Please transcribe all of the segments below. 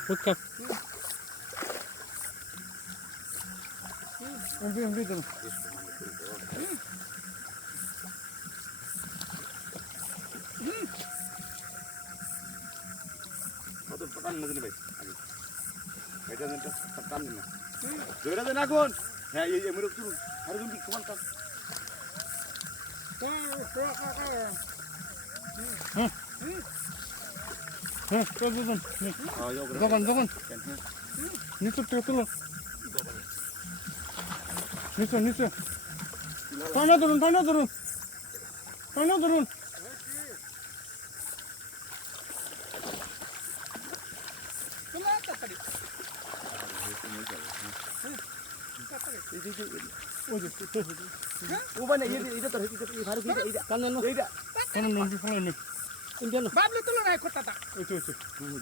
Putka. Видно. কত টান মজুরি ভাই এটা এটা টান না জোরে দেন আগুন হ্যাঁ এই মুরগ তুলুন আর তুমি কি কমান কাজ হ্যাঁ দোকান দোকান নিচে তুলো নিচে নিচে টানা ধরুন টানা ধরুন টানা ধরুন ওবানে এটা তো এই ভালো কি এইটা কান্না না এইটা কোন নন্দি ফলাই নি ইন্ডিয়ান বাবলে তুলো না কোটাটা ওইছে ওইছে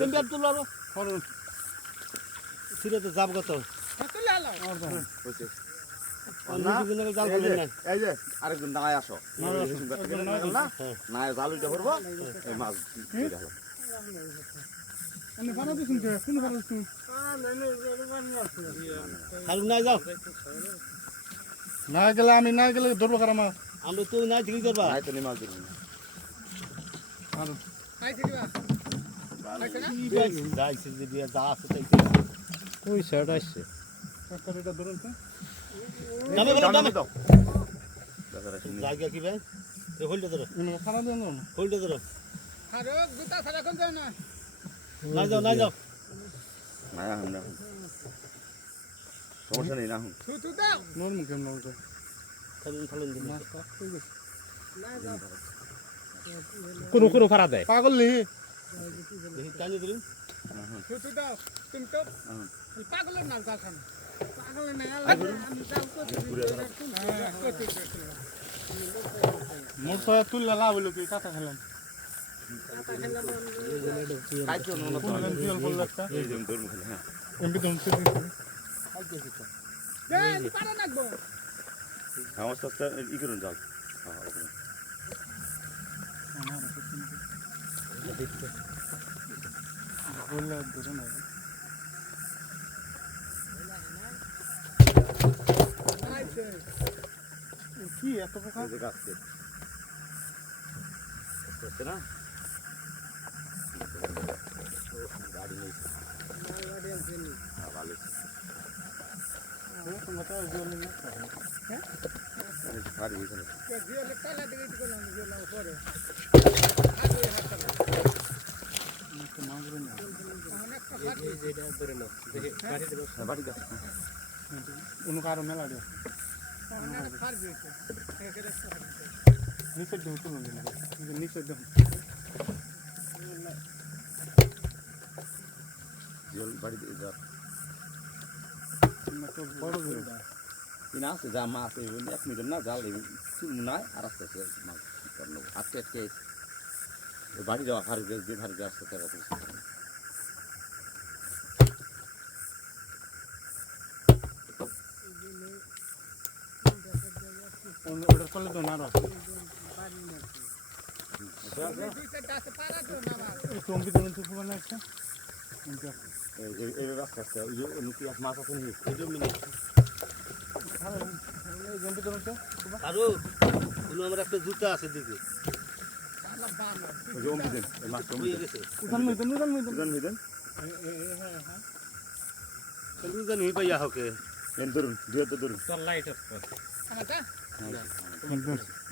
ইন্ডিয়ান তুলো আর ফরন সিরে তো যাব কত তুলে আলো হচ্ছে না বিভিন্ন জাল বলেন না এই যে আরেকজন নায় আসো না নায় জাল উঠে করব এই মাছ এটা হলো আমি ভালো দিছেন কে কোন ভালো দিছেন আর না যাও না গেলে আমি না গেলে ধরবো কারা মাছ আমরা তো না ঠিক করবা নায় তো নি মাছ দিন আর আই ঠিকবা যাইছে যে বিয়া যা আছে তাই ওই সাইড আসছে কাকারিটা ধরুন তো নামে বলো নামে দাও দাদা শুনি জায়গা কি ভাই এ হোল্ডে ধরো খারাপ দেন না হোল্ডে ধরো আরে গুতা সারা কোন যাও না না যাও না যাও নায় আমরা সমস্যা নেই না হুন থুতু দাও নরম কেমন লাগে খালুন খালুন দিন মাছ কাটতে গেছে কোনো কোনো ফাড়া দেয় পাগল লি দেখি টানি দিন থুতু দাও তুমি তো পাগলের নাল জাল খান পাগলের নাল আমি জাল করতে মোর তো তুললা লাভ হলো কি কাটা খেলাম কাইছো না কোন গান জিয়াল বলল একটা এই যে দৌড় মুখে হ্যাঁ এমপি তো হচ্ছে দেন পারে নাকবো আমার সাথে ই করুন যাও হ্যাঁ ওখানে বললে ধরে না কি এত পোকা এই যে গাছতে হচ্ছে না গাড়ি নেই হ্যাঁ ভালো গাড়ি এখানে জিওলে কালা দিকে করলাম জিওলা পরে হ্যাঁ বাড়ি গাছ অন্য কারো মেলা দিয়ে নিচের দিন তুলুন নিচের দিন বাড়ি যা বড় কিনা আছে যা মাছ এক মিটার না জাল নাই আর আস্তে আস্তে মাছ করলো আজকে আজকে বাড়ি যাওয়া ভারী যে ভারী আসতে টাকা করছে ওটা করলে তো না চম্পি দেবেন তো পুরো একটা এইভাবে আস্তে আস্তে ওই যে লুকি মাছ আছে নি এই জমি নেই চম্পি দেবেন তো আরো কোনো আমার একটা জুতা আছে দিকে ওই যে অম্বি দেন এই মাছ অম্বি হয়ে গেছে উঠান মইতেন দুজন মিদেন চলু জানি পাইয়া হোকে এন ধরুন দুই তো ধরুন তোর লাইট অফ কর আমাটা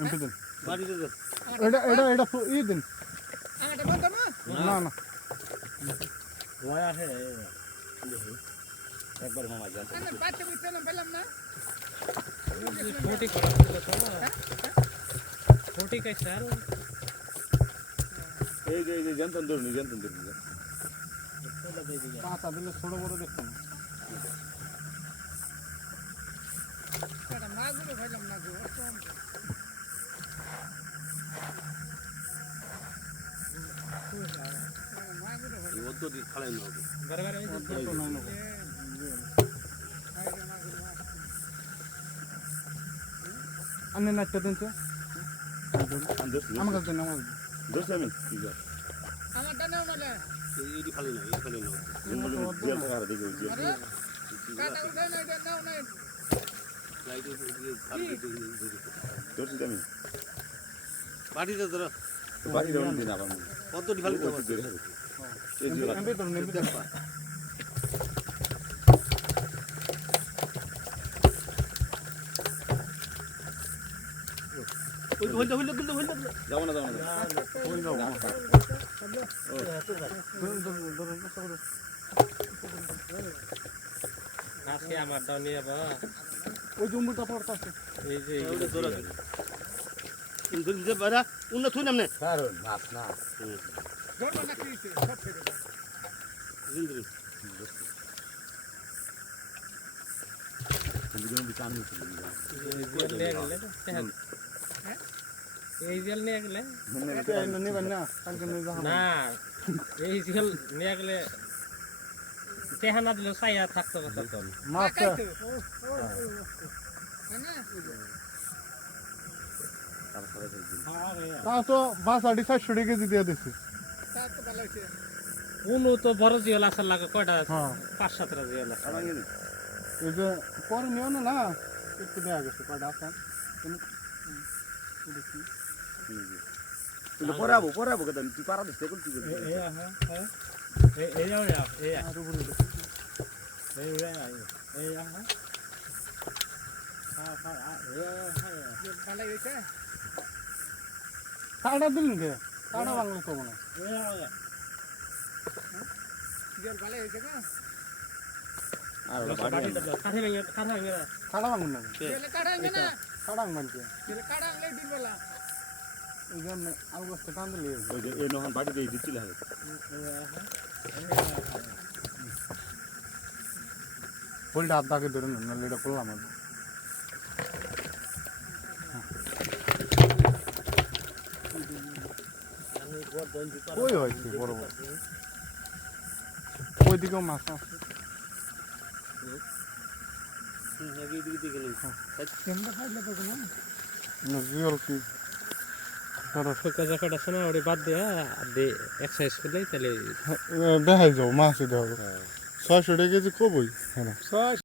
এমপি দেন বাড়িতে যা এটা ই দিন আমাটা বন্ধ না না ওয়া হে একবার মামা জান আমি বাচ্চা বুঝতে না পেলাম না छोटी कड़ा छोटी कैसे यार এই যে জানতন ধরুন পাতা দিলে ছোট বড় দেখতাম এটা মাগুলো খাইলাম না গো ও তো দি খালাই না बराबर আমি নাচতে দিন তো আন্দর আমার কাছে আমার ধরছি আমি কি কর আমার ডানেও নলে এইটি ভালো না এই ভালো না জিয়াল টাকা আর দেখে জিয়াল আরে কাটা উঠে নাই দেন নাও নাই লাইট দিয়ে ভালো দিয়ে ধরছি আমি বাড়িতে ধরো বাড়ি যাবেন দিন আবার পদ্ধতি ভালো তো এই জিয়াল এমবি ধরুন এমবি ধরুন হইল হইল কিন্তু হইল যাবো না যাবো না ওই যাও আজকে আমার দাও নিয়ে যাবো ওই জম্বুটা পড়তাছে এই যে ওটা ধরো কিন্তু যে বাড়া উন্নত হই নামনে কারণ মাছ না ধরবা না কি সব থেকে জিন্দ্রি কিন্তু যেন বিচার নিয়ে এই জেল নিয়ে গেলে নেবেন না কালকে নিয়ে যাবো না এই জেল নিয়ে গেলে চেহারা দিলে সাইয়া থাকতো তখন মাছটা তা তো মাছ 450 কেজি দিয়ে দিছি উনু তো বড় জিয়াল আসার লাগে কয়টা হ্যাঁ 5-7টা জিয়াল আছে এই যে পরে নিও না না একটু দেয়া গেছে কয়টা আছে কিন্তু পরে আবো কেন তুই পারা দিস দেখুন কি করবি আর উপরে ভালো হয়েছে কাটা দিলেন কে কাটা বাংলা কব না জল ভালো হয়েছে না আর বাড়ি কাটা বাঙুন না জলে কাটাইবে না কাটা বাঙুন কে জলে কাটাইলে দিবলা এই জন্য আউগস্টে টান দিলে ওই যে এই নহন বাড়ি দিয়ে দিচ্ছিল হবে বলটা আদাকে ধরে না নাহলে এটা করলাম আমি কই হয়েছে বড় বড় ওই দিকেও মাছ আছে নাকি দিকে দিকে গেলেন কেমন খাইলে তো না জিওল কি কয়টা শোনা ওরে বাদ দিয়ে এক্সারসাইজ করলে তাহলে দেখাই যাও মাছ দেখাবো 600 টাকা কেজি কবই হ্যাঁ